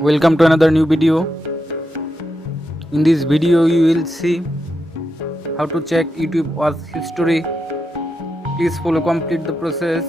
Welcome to another new video. In this video you will see how to check YouTube watch history. Please follow complete the process.